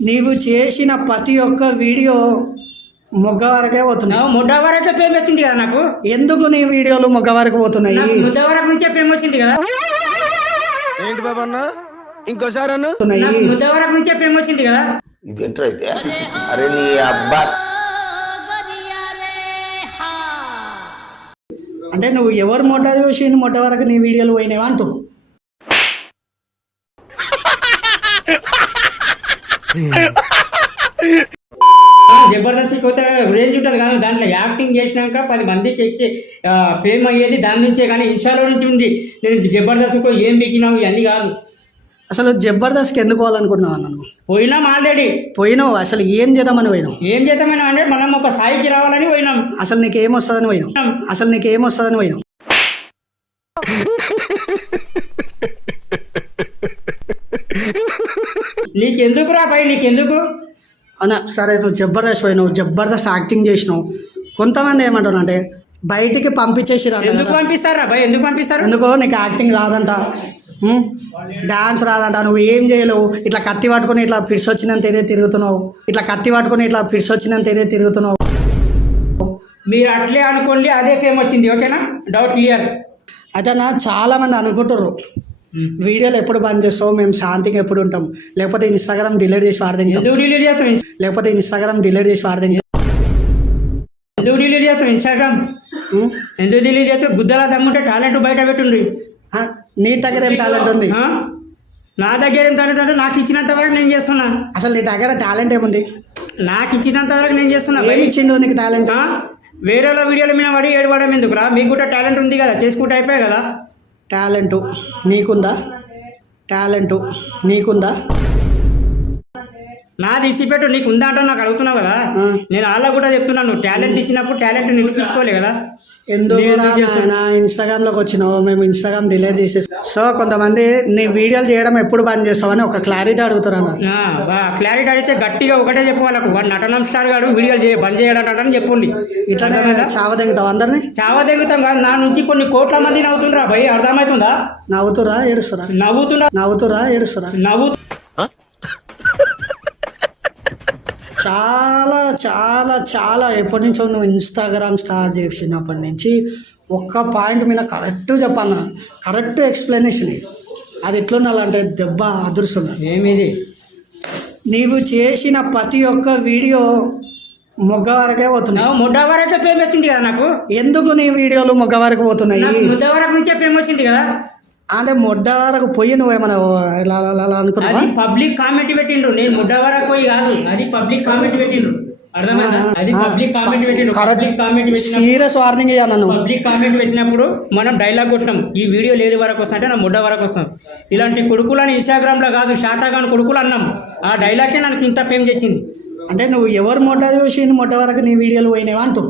నీవు చేసిన ప్రతి ఒక్క వీడియో మొగ్గ వరకే పోతున్నాయి. ముద్ద వరకే ఫేమ్ వచ్చింది కదా నాకు? ఎందుకు నీ వీడియోలు మొగ్గ వరకు పోతున్నాయి? నాకు ముద్ద వరకు నుంచే ఫేమ్ వచ్చింది కదా? ఏంటి బాబా అన్న? ఇంకోసారి అన్న. నాకు ముద్ద వరకు నుంచే ఫేమ్ వచ్చింది కదా? ఇదేంట్రా ఇది? అరే నీ అబ్బా. అంటే నువ్వు ఎవరు మొట్ట చూసి మొట్ట వరకు నీ వీడియోలు పోయినావా అంటూ జబర్దస్త్ కొత్త రేంజ్ ఉంటుంది కానీ దాంట్లో యాక్టింగ్ చేసినాక పది మంది చేసి ఫేమ్ అయ్యేది దాని నుంచే కానీ ఇన్స్టాలో నుంచి ఉంది. నేను జబర్దస్త్ ఏం బీకినావు ఇవన్నీ కాదు. అసలు జబర్దస్త్కి ఎందుకు పోవాలనుకుంటున్నావు అన్న నువ్వు? పోయినాం ఆల్రెడీ పోయినావు అసలు ఏం చేద్దామని పోయినావు? ఏం చేద్దామని అంటే మనం ఒక స్థాయికి రావాలని పోయినాం. అసలు నీకు ఏం వస్తుందని పోయినావు అసలు నీకు ఏం వస్తుందని పోయినావు? నీకెందుకు రా పై నీకెందుకు? అన్న సరే నువ్వు జబర్దస్త్ పోయినావు జబర్దస్త్ యాక్టింగ్ చేసినావు. కొంతమంది ఏమంటారు అంటే బయటికి పంపించేసి ఎందుకు పంపిస్తారా భయ్? ఎందుకు పంపిస్తారు? ఎందుకో నీకు యాక్టింగ్ రాదంట. డాన్స్ రాదంట. నువ్వు ఏం చేయలేవు. ఇట్లా కత్తి పట్టుకొని ఇట్లా ఫిట్స్ వచ్చినంత ఏదే తిరుగుతున్నావు. ఇట్లా కత్తి పట్టుకొని ఇట్లా ఫిట్స్ వచ్చినంత ఏదే తిరుగుతున్నావు. మీరు అట్లే అనుకోండి అదే ఫేమ్ వచ్చింది ఓకేనా? డౌట్ క్లియర్ అయితే నా చాలా మంది అనుకుంటారు వీడియోలు ఎప్పుడు బంద్ చేస్తావు? మేము శాంతిగా ఎప్పుడు ఉంటాం? లేకపోతే ఇన్స్టాగ్రామ్ డిలీట్ చేసి వాడదాం ఎందుకు డిలీట్ చేస్తాం లేకపోతే ఇన్స్టాగ్రామ్ డిలీట్ చేసి వాడదాం ఎందుకు డిలీట్ చేస్తాం ఇన్స్టాగ్రామ్ ఎందుకు డిలీట్ చేస్తాం గుద్దలా దమ్ముంటే టాలెంట్ బయట పెట్టుండ్రి. నీ దగ్గర ఏం టాలెంట్ ఉంది? నా దగ్గర ఏం టాలెంట్ అంటే నాకు ఇచ్చినంత వరకు నేను చేస్తున్నా. అసలు నీ దగ్గర టాలెంట్ ఏముంది? నాకు ఇచ్చినంత వరకు నేను చేస్తున్నా. ఏమి. ఇచ్చిండు నీకు టాలెంట్? ఆ? వేరే వాళ్ళ వీడియోల మీద పడి ఏడవడం ఎందుకురా? మీకు కూడా టాలెంట్ ఉంది కదా? చేసుకుంటే అయిపోయాయి కదా? టాలెంట్ నీకుందా? టాలెంట్ నీకుందా? నాది ఇచ్చిపెట్టు నీకు ఉందా అంటే నాకు అడుగుతున్నావు కదా. నేను వాళ్ళకు కూడా చెప్తున్నాను టాలెంట్ ఇచ్చినప్పుడు టాలెంట్ నిరూపించుకోలే కదా. ఎందుకు నేను రా చేస్తున్నా. నాయనా? ఇన్స్టాగ్రామ్లోకి వచ్చినావు మేము ఇన్స్టాగ్రామ్ డిలీట్ చేసేసి. సో కొంతమంది నీ వీడియోలు చేయడం ఎప్పుడు బంద్ చేస్తావని ఒక క్లారిటీ బా క్లారిటీ అడిగితే గట్టిగా ఒకటే చెప్పు వాళ్ళకు. వాడు నటనం స్టార్ గారు వీడియోలు చేయ బంద్ చేయడం చెప్పండి. ఇట్లానే అర్థమైందా? చావదెంగుతావు అందరినీ? చావా దిగుతాం కాదు నా నుంచి కొన్ని కోట్ల మంది నవ్వుతుండ్రా భయ్ అర్థమవుతుందా? నవ్వుతురా ఏడుస్తురా? నవ్వుతుండ్రా. నవ్వుతురా ఏడుస్తురా? నవ్వు చాలా చాలా చాలా ఎప్పటి నుంచో నువ్వు ఇన్స్టాగ్రామ్ స్టార్ట్ చేసినప్పటి నుంచి ఒక్క పాయింట్ మీద కరెక్ట్ చెప్పాను కరెక్ట్ ఎక్స్ప్లెనేషన్ అది ఎట్లుండాలంటే దెబ్బ అదురుస్తున్నారు ఏమిది? నీవు చేసిన ప్రతి ఒక్క వీడియో మొగ్గ వరకే పోతున్నాయి. నా ముద్ద వరకే ఫేమ్ వచ్చింది కదా నాకు? ఎందుకు నీ వీడియోలు మొగ్గ వరకు పోతున్నాయి? ముద్ద వరకు నుంచే ఫేమ్ వచ్చింది కదా? అంటే మొడ్డ వరకు పోయి నువ్వేమైనా ఇలా అనుకున్నావా? అది పబ్లిక్ కామెంట్ పెట్టిండ్రు నేను ముద్ద వరకు పోయి కాదు. అది పబ్లిక్ కామెంట్ పెట్టిండ్రు అర్థమైందా? అది పబ్లిక్ కామెంట్ పెట్టిండ్రు పబ్లిక్ కామెంట్ పెట్టిన సీరియస్ వార్నింగ్ పబ్లిక్ కామెంట్ పెట్టినప్పుడు మనం డైలాగ్ కొట్టినాం. ఈ వీడియో లేని వరకు వస్తా అంటే నా ముడ్డ వరకు వస్తాం. ఇలాంటి కొడుకులని ఇన్స్టాగ్రామ్లో కాదు శాతాగాని కొడుకులు అన్నాం. ఆ డైలాగే నాకు ఇంత ఫేమ్ చేసింది. అంటే నువ్వు ఎవరు మొట్ట చూసి మొట్ట వరకు నీ వీడియోలు పోయినావా అంటూ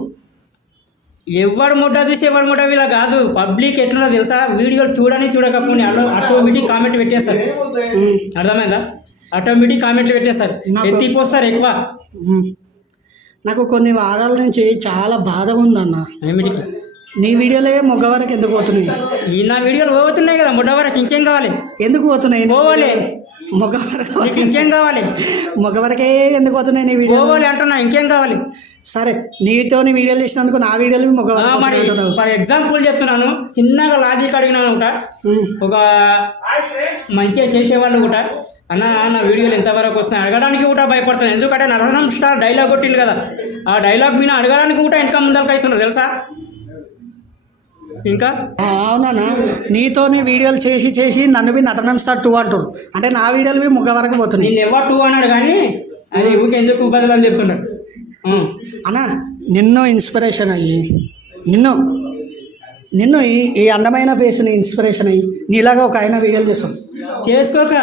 ఎవరు ముడ్డ చూసి ఎవరు ముడ్డ వీళ్ళ కాదు. పబ్లిక్ ఎట్లున్నా తెలుసా? వీడియోలు చూడని చూడకపోని అలా ఆటోమేటిక్ కామెంట్ పెట్టేస్తారు. అర్థమైందా? ఆటోమేటిక్ కామెంట్లు పెట్టేస్తారు. ఎత్తిపోస్తారు ఎక్కువ. నాకు కొన్ని వారాల నుంచి చాలా బాధగా ఉందన్న. ఏమిటికి నీ వీడియోలే మొగ్గ వరకు ఎందుకు పోతున్నాయి? ఈ నా వీడియోలు పోతున్నాయి కదా ముడ్డ వరకు ఇంకేం కావాలి? ఎందుకు పోతున్నాయి? పోవాలి. మొగ్గ వరకు ఇంకేం కావాలి? మొగ్గ వరకే ఎందుకు పోతున్నాయి నీ వీడియో పోవాలి అంటున్నా ఇంకేం కావాలి? సరే నీతోని వీడియోలు చేసినందుకు నా వీడియోలు అంటున్నావు. ఫర్ ఎగ్జాంపుల్ చెప్తున్నాను. చిన్నగా లాజిక్ అడిగినాను కూడా ఉమ్. ఒక మంచిగా చేసేవాళ్ళు కూడా అన్న నా వీడియోలు ఎంతవరకు వస్తున్నాయి? అడగడానికి కూడా భయపడతాను. ఎందుకంటే నరహం స్టార్ డైలాగ్ కొట్టింది కదా. ఆ డైలాగ్ మీద అడగడానికి కూడా ఇంకా ముందరకు అవుతున్నారు తెలుసా? ఇంకా? అవునా నీతోని వీడియోలు చేసి చేసి నన్ను బి నటనం స్టార్ టూ అంటారు అంటే నా వీడియోలు బి మొగ్గ వరకు పోతున్నాయి. నేను ఎవరు టూ అన్నాడు కానీ అది ఊరికి ఎందుకు బదులు చెప్తున్నాడు. అన్నా నిన్ను ఇన్స్పిరేషన్ అయ్యి నిన్ను నిన్ను ఈ ఈ అందమైన ఫేస్ని ఇన్స్పిరేషన్ అయ్యి నీలాగా ఒక ఆయన వీడియోలు చేస్తాం. చేసుకోక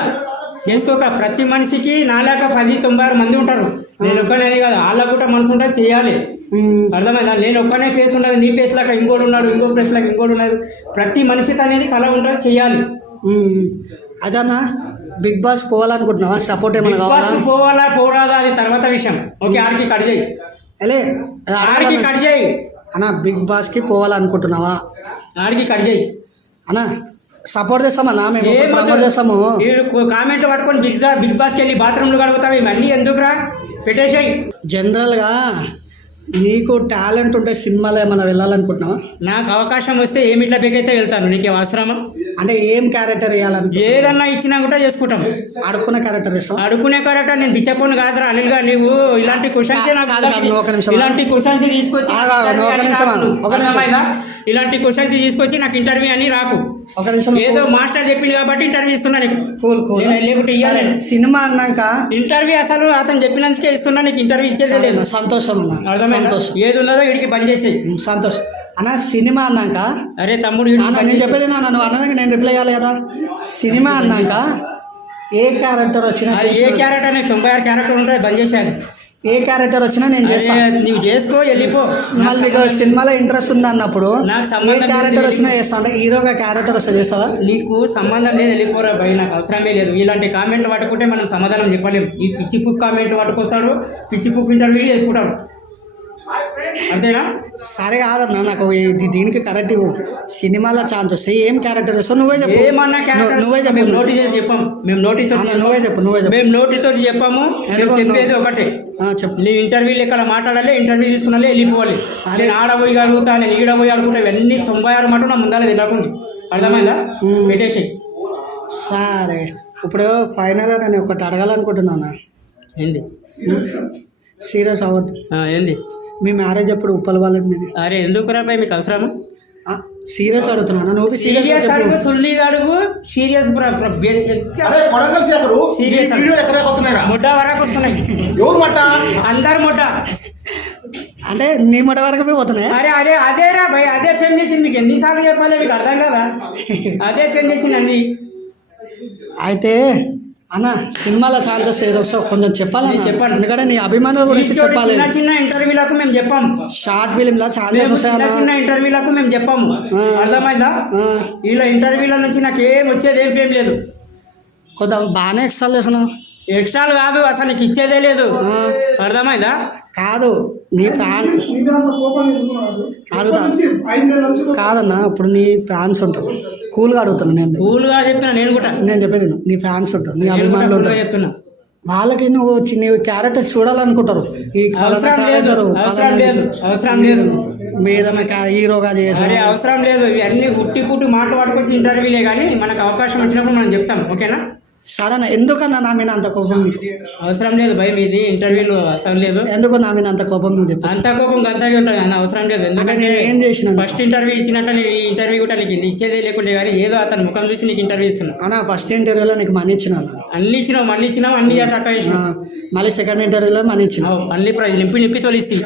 చేసుకోక. ప్రతి మనిషికి నాలాక పది తొంభై ఆరు మంది ఉంటారు. నేను ఒక్కనే కాదు వాళ్ళకు కూడా మనసు ఉంటుంది చేయాలి. అర్థమైందా? నేను ఒక్కనే ఫేస్ ఉండదు నీ ఫేస్ లాగా ఇంకోటి ఉన్నాడు ఇంకో ఫేస్ లాగా ఇంకోటి ఉన్నాడు. ప్రతి మనిషికి అనేది కళ ఉంటుంది చేయాలి. అదన్నా బిగ్ బాస్ పోవాలనుకుంటున్నావా? సపోర్ట్ ఏమైనా కావాలా? పోవాలా పోరాదా అది తర్వాత విషయం. ఓకే ఆడికి కట్ చేయి. అలే ఆడికి కట్ చేయి. అన్నా బిగ్ బాస్కి పోవాలనుకుంటున్నావా? ఆడికి కట్ చేయి. అన్నా సపోర్ట్ చేస్తామన్నా మేము వద్దు. చేస్తాము. కామెంట్ పట్టుకొని బిగ్ బిగ్ బాస్కి వెళ్ళి బాత్రూమ్లు కడుగుతావు ఇవన్నీ ఎందుకురా? పెట్టేసాయి. జనరల్గా నీకు టాలెంట్ ఉంటే సినిమాలో ఏమైనా వెళ్ళాలనుకుంటున్నావా? నాకు అవకాశం వస్తే ఏమి ఇట్లా బెగైతే వెళ్తాను. నీకేం అవసరమా? అంటే ఏం క్యారెక్టర్ వేయాలను ఏదన్నా ఇచ్చినా కూడా చేసుకుంటాం. అడుక్కున్న క్యారెక్టర్ వేస్తావా? అడుకునే కరెక్ట్ నేను బిచ్చపోను కాదురా అనిల్గా నువ్వు ఇలాంటి క్వశ్చన్స్. ఇలాంటి క్వశ్చన్స్ తీసుకొచ్చి? ఇలాంటి క్వశ్చన్స్ తీసుకొచ్చి నాకు ఇంటర్వ్యూ అని రాకు. ఒక నిమిషం ఏదో మాస్టర్ చెప్పింది కాబట్టి ఇంటర్వ్యూ ఇస్తున్నా నీకు. Cool cool. లేకుంటే. సినిమా అన్నాక ఇంటర్వ్యూ అసలు అతను చెప్పినందుకే ఇస్తున్నా నీకు ఇంటర్వ్యూ ఇచ్చేదే సంతోషం అర్థమైందా? సంతోషం. ఏది ఉన్నదో వీడికి బంద్ చేసేయి. ఉమ్, సంతోషం. అన్న సినిమా అన్నాక అరే తమ్ముడు నేను. చెప్పేది నా నువ్వు అన్నదానికి నేను రిప్లై ఇవ్వాలి కదా. సినిమా అన్నాక ఏ క్యారెక్టర్ వచ్చినా అది ఏ. క్యారెక్టర్ నీకు తొంభై ఆరు క్యారెక్టర్ ఉంటాయి బంద్ చేసేది ఏ క్యారెక్టర్ వచ్చినా నేను చేస్తాను నువ్వు చేసుకో వెళ్ళిపో. మళ్ళీ నీకు సినిమాలో ఇంట్రెస్ట్ ఉంది అన్నప్పుడు ఏ క్యారెక్టర్. వచ్చినా చేస్తా. అంటే హీరోగా క్యారెక్టర్ వస్తే చేస్తావా? నీకు సంబంధం లేదు వెళ్ళిపోరా భయ్ నాకు అవసరమే లేదు. ఇలాంటి కామెంట్లు పట్టుకుంటే మనం సమాధానం చెప్పలేం. ఈ పిచ్చి పుక్ కామెంట్లు పట్టుకొస్తాడు పిచ్చి పుక్ ఇంటర్వ్యూ చేసుకుంటాడు. అంతేనా? సరే కాదన్న నాకు ఇది దీనికి కరెక్ట్ ఇవ్వు. సినిమాలో ఛాన్స్ వస్తే ఏం క్యారెక్టర్ వేస్తావు నువ్వే చెప్పు. ఏమన్నా నువ్వు- మేము చెప్పు. నోటి చేసి చెప్పాం. మేము నోటితో అన్న, నువ్వే చెప్పు నువ్వే చెప్పు. మేము నోటితో చెప్పాము. మేము చెప్పేది ఒకటే. చెప్పు. నీ ఇంటర్వ్యూలు ఇక్కడ మాట్లాడాలి ఇంటర్వ్యూ తీసుకున్నాలే వెళ్ళిపోవాలి. నేను ఆడ పోయి అడుగుతా నేను ఈడ పోయి అడుగుతా ఇవన్నీ తొంభై ఆరు మాట నా ముందాల తినకండి. అర్థమైందా? మ్మ్. పెట్టేసి సరే. ఇప్పుడు ఫైనల్గా నేను ఒకటి అడగాలనుకుంటున్నాను? ఏంది? సీరియస్ అవ్వద్దు. ఏంది? మీ మ్యారేజ్ అప్పుడు ఉప్పల వాళ్ళకి మీది? అరే ఎందుకు రా మీకు అవసరమా? సీరియస్ అడుగుతున్నాను నువ్వు సీరియస్ సీరియస్ అడుగు. సుల్లి అడుగు సీరియస్ అరే కొడంగల్ శేఖరు ఎక్కడ ముడ్డ వరకు వస్తున్నాయి. ఎవరు మట్ట అందరు ముడ్డ అంటే నీ మొట వరకు పోతున్నాయి? అరే అదే అదే రా భయ్ అదే ఫేమ్ చేసింది. మీకు ఎన్నిసార్లు చెప్పాలి మీకు అర్థం కదా? అదే ఫేమ్ చేసింది అన్ని. అయితే అన్న సినిమాలో ఛాన్స్ వస్తే ఏదో కొంచెం చెప్పాలి నేను చెప్పను. ఎందుకంటే నీ అభిమానుల గురించి చెప్పాలి. చిన్న చిన్న ఇంటర్వ్యూలకు మేము చెప్పాం. షార్ట్ ఫిలిం లో ఛాన్సెస్ చిన్న చిన్న ఇంటర్వ్యూలకు మేము చెప్పాము. అర్థమైందా? ఇలా ఇంటర్వ్యూల నుంచి నాకు ఏం వచ్చేది ఏం ఫేమ్ లేదు. కొంత బాగానే ఎక్స్ట్రా చేస్తున్నావు. ఎక్స్ట్రాలు కాదు అసలు నీకు ఇచ్చేదే లేదు. అర్థమైందా? కాదు నీ ఫ్యాన్ అడుగుతా. కాదన్నా ఇప్పుడు నీ ఫ్యాన్స్ ఉంటారు. కూల్గా అడుగుతున్నా నేను. కూల్గా చెప్పిన నేను కూడా. నేను చెప్పేది. నీ ఫ్యాన్స్ ఉంటారు నీ అభిమానులు ఉంటారు. చెప్తున్నా వాళ్ళకి నువ్వు చి- నీ క్యారెక్టర్ చూడాలనుకుంటారు. ఈ అవసరం లేదు అవసరం లేదు మీదన హీరోగా చేసి అవసరం లేదు. ఇవన్నీ పుట్టి మాటలు పట్టుకొచ్చి ఇంటర్వ్యూలే కానీ మనకు అవకాశం వచ్చినప్పుడు మనం చెప్తాం. ఓకేనా? సరేనా ఎందుకన్నా నా మీద అంత కోపం నీకు? అవసరం లేదు భయం ఇది ఇంటర్వ్యూలు అవసరం లేదు. ఎందుకు నా మీద అంత కోపం నువ్వు చెప్పు. అంత కోపం గంతగా ఉంటుంది అన్న అవసరం లేదు. అంటే ఎందుకంటే నేను ఏం చేసిన ఫస్ట్ ఇంటర్వ్యూ ఇచ్చినట్టు నీ ఈ ఇంటర్వ్యూ కూడా నీకు ఇచ్చేదే లేకుంటే కానీ ఏదో అతని ముఖం చూసి నీకు ఇంటర్వ్యూ ఇస్తున్నా. అన్న ఫస్ట్ ఇంటర్వ్యూలో నీకు మనీ ఇచ్చిన అన్ని ఇచ్చినావు మళ్ళీ ఇచ్చినావు అన్ని తక్కువ ఇచ్చినావు మళ్ళీ సెకండ్ ఇంటర్వ్యూలో మనీ ఇచ్చిన అన్ని ప్రైజ్ నింపి నింపి తోలిస్తే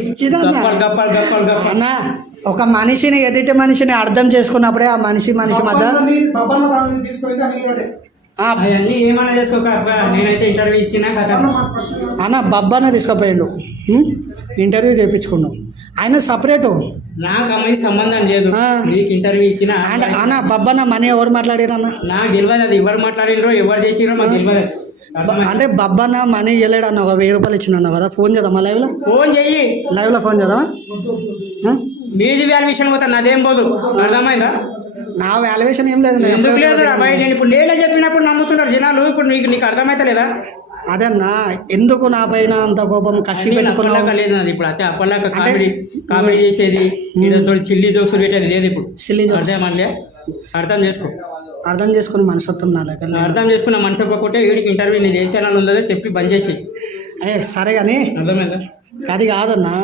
ఇచ్చినా గప్పలు గప్పలు గప్పలు గప్పలు. అన్న ఒక మనిషిని ఎదుటి మనిషిని అర్థం చేసుకున్నప్పుడే ఆ మనిషి మనిషి మధ్య అవన్నీ ఏమైనా చేసుకోక అబ్బా, నేనైతే ఇంటర్వ్యూ ఇచ్చినా కదా. అన్న బబ్బానే తీసుకుపోయిండు? ఇంటర్వ్యూ చేయించుకున్నావు ఆయన సపరేటు నాకు అమ్మాయి సంబంధం లేదు. నీకు ఇంటర్వ్యూ ఇచ్చిన అండ్ అన్న బబ్బన్న మనీ ఎవరు మాట్లాడారన్న నాకు తెలియదు అది. ఎవరు మాట్లాడినరో ఎవరు చేసిరో మాకు తెలియదు? అంటే బబ్బన్న మనీ ఇవ్వలేడు అన్న వెయ్యి రూపాయలు ఇచ్చిన అన్న కదా. ఫోన్ చేద్దామా లైవ్లో ఫోన్ చెయ్యి. లైవ్లో ఫోన్ చేద్దామా? మీది వాల్యుయేషన్ పోతా నాదేం పోదు. అర్థమైందా? నా వాల్యుయేషన్ ఏం లేదు ఎందుకు లేదు అబ్బాయి నేను ఇప్పుడు నేనే చెప్పినప్పుడు నమ్ముతున్నారు జనాలు. ఇప్పుడు నీకు నీకు అర్థమైతలేదా? అదే అన్న ఎందుకు నా పైన అంత కోపం? కసి అప్పలాక లేదు నాది ఇప్పుడు. అయితే అప్పలాక కామెడీ కామెడీ చేసేది ఇదంతో చిల్లి పెట్టేది లేదు ఇప్పుడు. jokes. అర్థం మళ్ళీ అర్థం చేసుకో. అర్థం చేసుకుని మనసత్వం నా దగ్గర లేదు. అర్థం చేసుకున్న మనిషి ఒక్కొక్కటే వీడికి ఇంటర్వ్యూ నేను ఏ ఛానల్ ఉందో చెప్పి బంద్ చేసి అయ్యే సరే కానీ అర్థమైందా? అది కాదన్నా.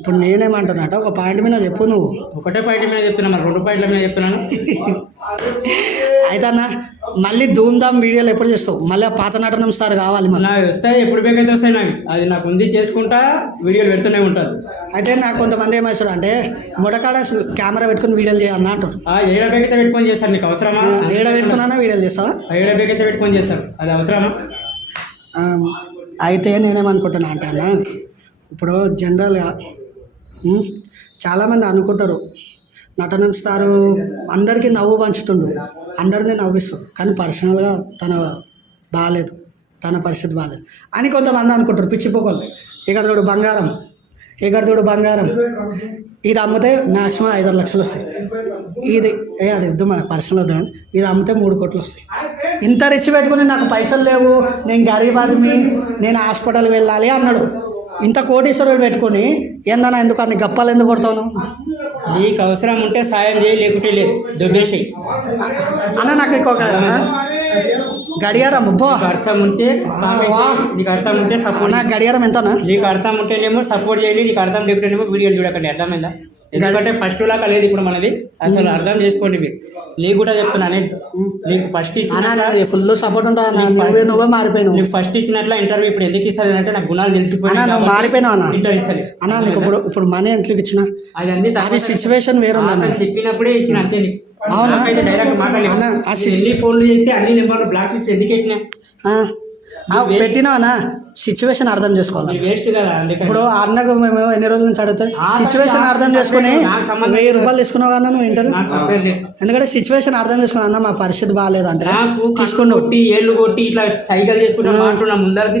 ఇప్పుడు నేనేమంటున్నా అంటే ఒక పాయింట్ మీద చెప్పు నువ్వు. ఒకటే పాయింట్ మీద చెప్తున్నా మరి రెండు పాయింట్ల మీద చెప్తున్నాను. అయితే అన్న మళ్ళీ ధూమ్ ధామ్ వీడియోలు ఎప్పుడు చేస్తావు? మళ్ళీ ఆ పాత నటనం స్టార్ కావాలి మళ్ళీ. నాకు వస్తాయి ఎప్పుడు బేకైతే వస్తాయి నాకు. అది నాకు ఉంది చేసుకుంటా వీడియోలు పెడుతూనే ఉంటుంది అయితే నాకు కొంతమంది ఏమేస్తారు అంటే ముడకాడ కెమెరా పెట్టుకుని వీడియోలు చేయాలన్నా అంటారు. ఏడ బేకైతే పెట్టుకొని చేస్తారు నీకు అవసరమా? ఏడ పెట్టుకున్నా వీడియోలు చేస్తావా? ఏడ బేకైతే పెట్టుకొని చేస్తారు అది అవసరమా? అయితే నేనేమనుకుంటున్నా అంటే అన్న ఇప్పుడు జనరల్గా చాలామంది అనుకుంటారు. నటన స్టారు అందరికీ నవ్వు పంచుతుండు. అందరినీ నవ్విస్తాడు కానీ పర్సనల్గా తన బాగాలేదు తన పరిస్థితి బాగాలేదు అని కొంతమంది అనుకుంటారు. పిచ్చిపోకలు ఇక్కడ చూడు బంగారం. ఎగరదుడు బంగారం. ఇది అమ్మితే మ్యాక్సిమం ఐదారు లక్షలు వస్తాయి. ఇది ఏ అది వద్దు మన పర్సనల్ వద్దు ఇది అమ్మితే మూడు కోట్లు వస్తాయి. ఇంత రిచ్ పెట్టుకుని నాకు పైసలు లేవు. నేను గరీబాదిమి నేను హాస్పిటల్ వెళ్ళాలి అన్నాడు. ఇంత కోటీశ్వరుడు పెట్టుకొని ఏందన్నా ఎందుకు అన్ని గప్పాలు ఎందుకు కొడతాను నీకు అవసరం ఉంటే సాయం చేయి లేకుంటే లేదు. దొబ్బేసేయి. అన్న నాకు ఇంకొక గడియారం అబ్బో నీకు అర్థం ఉంటే. నీకు అర్థం ఉంటే సపోర్ట్ అన్న గడియారం ఎంతనా? నీకు అర్థం ఉంటేనేమో సపోర్ట్ చేయాలి నీకు అర్థం లేకుంటేనేమో వీడియోలు చూడకండి. అర్థమైందా? ఎందుకంటే ఫస్ట్ లాగా లేదు ఇప్పుడు మనది. అసలు అర్థం చేసుకోండి మీరు. నీకు కూడా చెప్తున్నా నేను నీకు ఫస్ట్ ఇచ్చిన ఫుల్ సపోర్ట్ ఉంటుంది అన్న నువ్వే నువ్వే మారిపోయినావు. నీకు ఫస్ట్ ఇచ్చినట్ల ఇంటర్వ్యూ ఇప్పుడు ఎందుకు ఇస్తుంది అంటే నాకు గుణాలు మారిపోయినావు అన్న. ఇంటర్వ్యూ ఇస్తుంది అన్న నీకు ఇప్పుడు ఇప్పుడు మనీ ఎంట్లోకి ఇచ్చిన? అది అన్ని అది సిచ్యువేషన్ వేరు చెప్పినప్పుడే ఇచ్చిన అంతే అవునా? డైరెక్ట్ మాట్లాడలేదు. అన్న, ఎన్ని ఫోన్లు చేస్తే అన్ని నెంబర్లు బ్లాక్ లిస్ట్ ఎందుకు వేసినా? పెట్టినా సిచ్యువేషన్ అర్థం చేసుకోవాలి? ఇప్పుడు అన్నకు మేము ఎన్ని రోజుల నుంచి అడుగుతాం సిచ్యువేషన్ అర్థం చేసుకుని వెయ్యి. రూపాయలు తీసుకున్నావు కదా నువ్వు లేదు. ఎందుకంటే సిచ్యువేషన్ అర్థం చేసుకున్నా అన్న మా పరిస్థితి బాగాలేదంటే తీసుకుండు. కొట్టి ఏళ్ళు కొట్టి ఇట్లా సైకిల్ చేసుకుంటా మాట్లాడు ముందరికి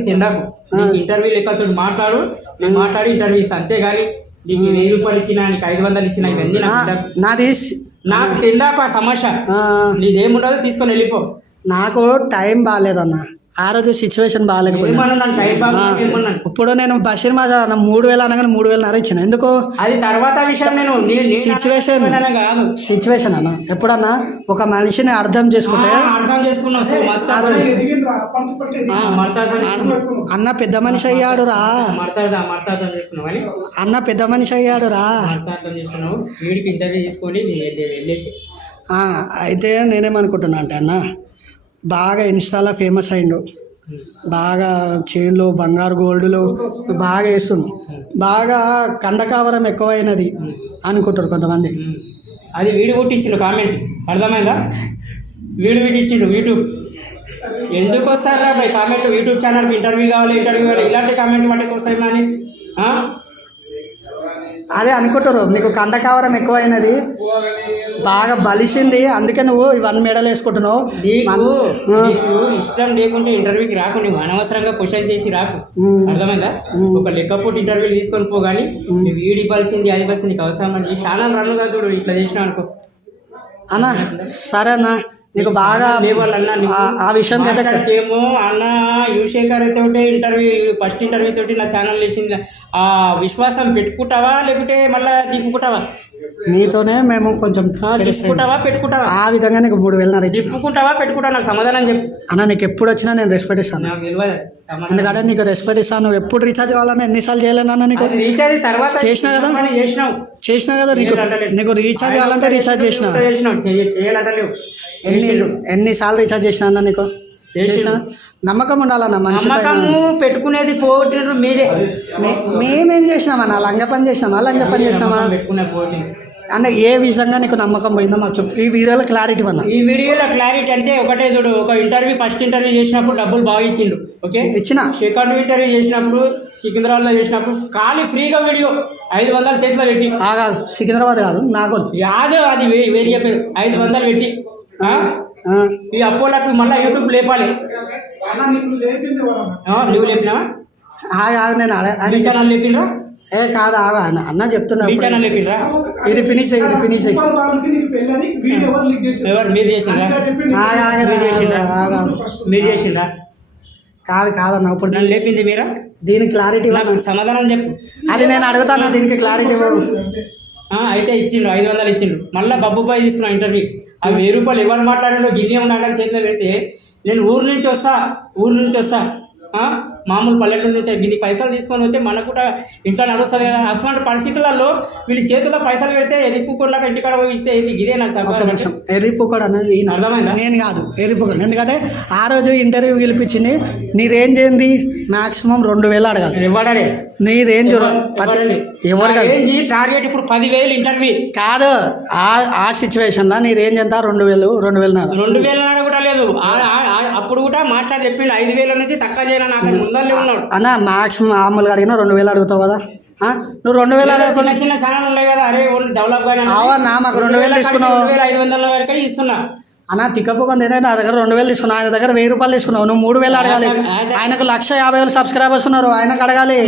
నీకు ఇంటర్వ్యూ లెక్కతో మాట్లాడు నేను మాట్లాడి ఇంటర్వ్యూ ఇస్తాను అంతేగాని నీకు వెయ్యి రూపాయలు ఇచ్చినా నీకు ఐదు వందలు ఇచ్చినా ఇవన్నీ. నాది నాకు తిండాకు ఆ సమస్య. నీదేముండదు తీసుకొని వెళ్ళిపో. నాకు టైం బాగాలేదన్న ఆ రోజు సిచ్యువేషన్ బాగాలేకపోయినా. ఏమన్నా నన్ను టైం బాగా ఆ, ఏమన్నాను ఇప్పుడు నేను బషీర్ మా మూడు వేలు అనగానే మూడు వేలు నర ఇచ్చిన. ఎందుకు? అది తర్వాత విషయం నేను నే- నేను Situation. అడగకపోయినా కాదు. సిచ్యువేషన్ అన్న. ఎప్పుడన్నా ఒక మనిషిని అర్థం చేసుకుంటే. అన్న పెద్ద మనిషి అయ్యాడు రా. అన్న పెద్ద మనిషి అయ్యాడు రా. అయితే నేనేమనుకుంటున్నా అంటే అన్న బాగా ఇన్స్టాలో ఫేమస్ అయిండు బాగా చైన్లు బంగారు గోల్డ్లు బాగా వేస్తుంది బాగా కండకావరం ఎక్కువైనది అనుకుంటారు కొంతమంది. అది వీడు పుట్టించిండు కామెంట్. అర్థమైందా? వీడు పుట్టించిండు యూట్యూబ్. ఎందుకు వస్తారా బై కామెంట్ యూట్యూబ్ ఛానల్కి ఇంటర్వ్యూ కావాలి ఇంటర్వ్యూ కావాలి. ఇలాంటి కామెంట్ వాటికి వస్తాయి అని అదే అనుకుంటారు నీకు కండకావరం ఎక్కువైనది. బాగా బలిసింది. అందుకే నువ్వు ఇవన్నీ మెడలు వేసుకుంటున్నావు. ఇష్టం లేకుంటే ఇంటర్వ్యూకి రాకు. నువ్వు అనవసరంగా క్వశ్చన్ చేసి రాకు. అర్థమైందా. ఒక లెక్కపూట ఇంటర్వ్యూలు తీసుకొని ఉమ్. నువ్వు వీడి ఇవ్వాల్సింది అది ఇవ్వాల్సింది నీకు అవసరం అంటే ఛానల్ రన్ కాదు చూడు ఇట్లా చేసినావు అనుకో. అన్న సరే అన్న నీకు బాగా ఆ- విషయం మాట్లాడితేమో అన్న యువశేఖర్ తోటి ఇంటర్వ్యూ ఫస్ట్ ఇంటర్వ్యూ తోటి నా ఛానల్ వేసింది ఆ విశ్వాసం పెట్టుకుంటావా లేకుంటే మళ్ళా దిప్పుకుంటావా నీతోనే మేము కొంచెం పెట్టుకుంటావా? ఆ విధంగా నీకు మూడు వేలు నర ఇచ్చిన దిప్పుకుంటావా పెట్టుకుంటావా? నాకు సమాధానం చెప్పు. అన్న నీకు ఎప్పుడు వచ్చినా నేను రెస్పెక్ట్ ఇస్తాను. ఎందుకంటే నీకు రెస్పెక్ట్ ఇస్తాను. నువ్వు ఎప్పుడు రీఛార్జ్ కావాలని ఎన్నిసార్లు చేయలేనన్న నీకు? రీఛార్జ్ తర్వాత చేసినా కదా? చేసినావు. చేసినా కదా నీకు. నీకు రీఛార్జ్ కావాలంటే రీఛార్జ్ చేసిన ఎన్ని ఎన్నిసార్లు రీఛార్జ్ చేసిన అన్న నీకు? చేసిన. నమ్మకం ఉండాలన్న మనిషి నమ్మకము పెట్టుకునేది పోటీ మీదే మే- మేమేం చేసినామన్నా లంగ పని చేసినామా? లంగ పని చేసినామా? పెట్టుకునే పోటీ. అంటే ఏ విధంగా నీకు నమ్మకం పోయిందో మాకు చెప్పు. ఈ వీడియోలో క్లారిటీ వల్ల ఈ వీడియోలో క్లారిటీ అంటే ఒకటే చూడు ఒక ఇంటర్వ్యూ ఫస్ట్ ఇంటర్వ్యూ చేసినప్పుడు డబ్బులు బాగా ఇచ్చిండు ఓకే? ఇచ్చిన? సెకండ్ ఇంటర్వ్యూ చేసినప్పుడు సికింద్రాబాద్లో చేసినప్పుడు ఖాళీ ఫ్రీగా వీడియో ఐదు వందలు చేతిలో పెట్టి. ఆ కాదు సికింద్రాబాద్ కాదు నాగోల్. యాదో అది వేరే ఐదు వందలు పెట్టి. ఈ అప్పోలకు మళ్ళీ యూట్యూబ్ లేపాలి. ఆ, నువ్వు లేపినావా? ఆగు, ఆగు, నేను అది ఛానల్ లేపినరా ఏ కాదు ఆగు అన్న అన్న చెప్తున్నా. ఛానల్ లేపినరా ఇది ఫినిష్ ఇది ఫినిష్ ఎవరు మీరు ఆగు, మీరు చేసిండ్రా? కాదు కాదన్న ఇప్పుడు నన్ను లేపింది మీరా? దీనికి క్లారిటీ సమాధానం చెప్పు. అది నేను అడుగుతాను దీనికి క్లారిటీ అయితే ఇచ్చిండు ఐదు వందలు ఇచ్చిండు. మళ్ళీ బబ్బుబాయ్ తీసుకున్నా ఇంటర్వ్యూ. ఆ వెయ్యి రూపాయలు ఎవరు మాట్లాడారో గిన్నె ఉండాలని చేతిలో పెడితే నేను ఊరు నుంచి వస్తా ఊరు నుంచి వస్తా. మామూలు పల్లెటూరు నుంచి గిన్ని పైసలు తీసుకొని వస్తే మనకు కూడా ఇంట్లో నడుస్తుంది కదా. అటువంటి పరిస్థితులలో వీళ్ళు చేతిలో పైసలు పెడితే ఎదిప్పుకోలేక ఇంటికాడ పోయి ఇస్తే ఇది ఇదే నాకు నిమిషం. ఎర్రిపోకడు అన్నది ఈయన. అర్థమైందా? నేను కాదు ఎర్రిపోకడు ఎందుకంటే ఆ రోజు ఇంటర్వ్యూ పిలిపించింది నీ రేంజ్ ఏంది? మాక్సిమం రెండు వేలు అడగాలి. ఎవడాడే? నీ రేంజ్? ఎవరు రేంజ్ టార్గెట్ ఇప్పుడు పదివేలు ఇంటర్వ్యూ. కాదు ఆ ఆ సిచ్యువేషన్లో నీ రేంజ్ ఎంత? రెండు వేలు రెండు వేలు రెండు వేల కూడా లేదు. అప్పుడు కూడా మాట్లాడి చెప్పిండు ఐదు వేల నుంచి తక్కువ చేయను నాకు ముందరనే ఉన్నాడు. అన్న మాక్సిమం మామూలుగా అడిగినా రెండు వేలు అడుగుతావు కదా? నువ్వు రెండు వేలు చిన్న అడుగుతున్నా చిన్న ఛానల్ ఉన్నాయి కదా అరే డెవలప్. అవన్నా మాకు రెండు వేలు తీసుకున్నావు. ఐదు వందల వరకు ఇస్తున్నా. అన్న తిక్కపోకుండా నా దగ్గర రెండు వేలు తీసుకున్నావు ఆయన దగ్గర వెయ్యి రూపాయలు తీసుకున్నావు. నువ్వు మూడు వేలు అడగాలి. ఆయనకు లక్ష యాభై వేలు సబ్స్క్రైబర్స్ ఉన్నారు ఆయనకు అడగాలి.